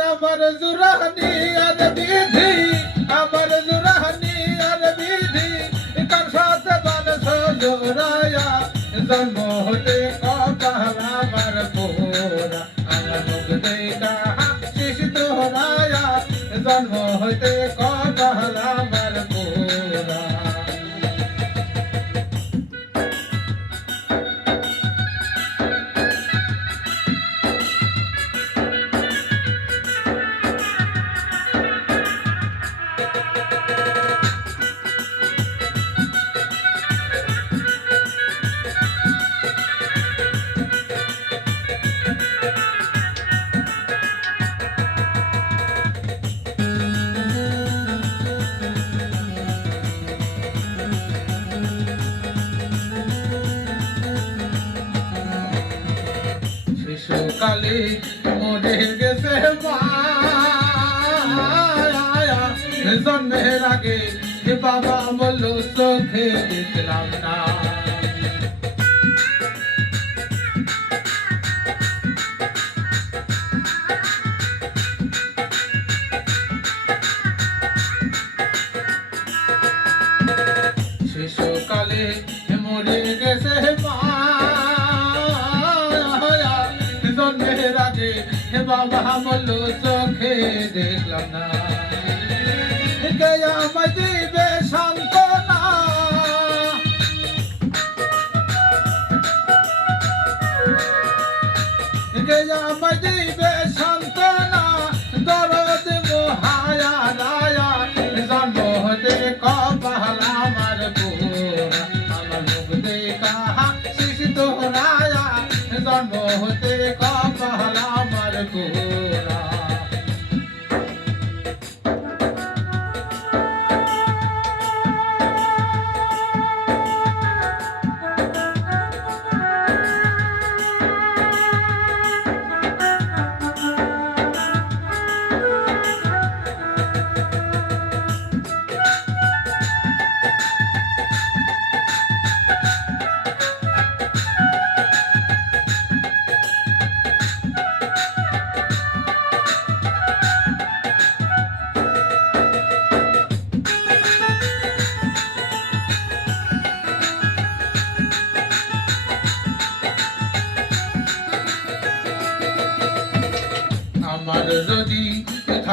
আমার জুরানি আর বিধি আমার জুরানি আর বিধি কার সাথে বানস জোরায়া জন্ম শিশুকালে মরে গেছে মায়া জন্মের আগে বাবা বলল চোখে দেখলাম না। শিশুকালে মরে গেছে আগে বাবা বলল চোখে দেখলাম না। কে আমায় দিবে সান্ত্বনা। কে আমায় দিবে সান্ত্বনা। দরদ মোহায়া রায়া জন্ম হতে কপাল আমার আমার মুখ দেখা শিশু তোরায়া জন্ম হতে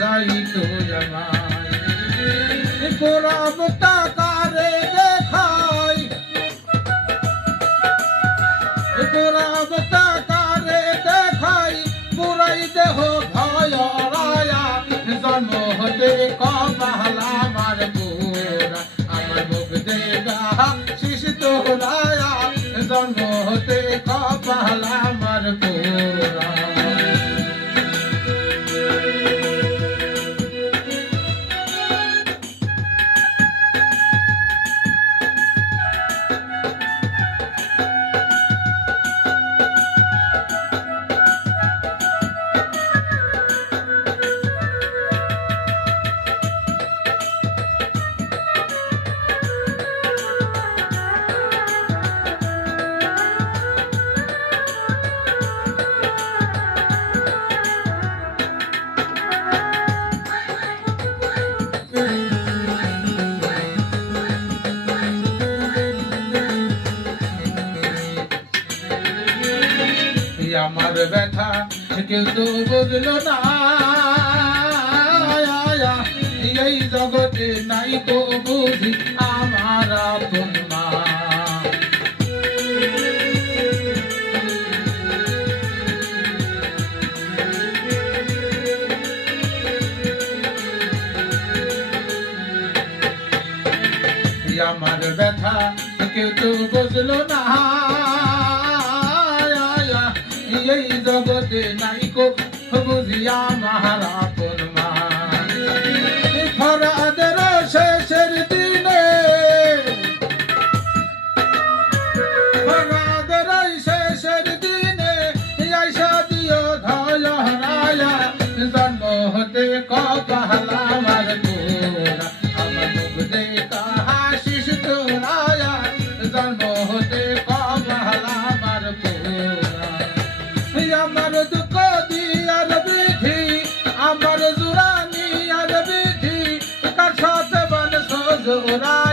বোঝাই তো আমায় গোলাম টাকারে ব্যথা কেউ তো বুঝলো না। এই জগতে নাই তো বুঝি আমার আপন মা। আমার ব্যথা কেউ তো বুঝলো না। এই জগতে নাই কো বুঝিয়া মহারাতন মা ফরাদের শেষের দিনে ফরাদের শেষের দিনে, আইসা দিও ধয় হরায়া, জন্ম হতে কপালা আমার তোরা আমার মুখ দেখা হাসিস আমার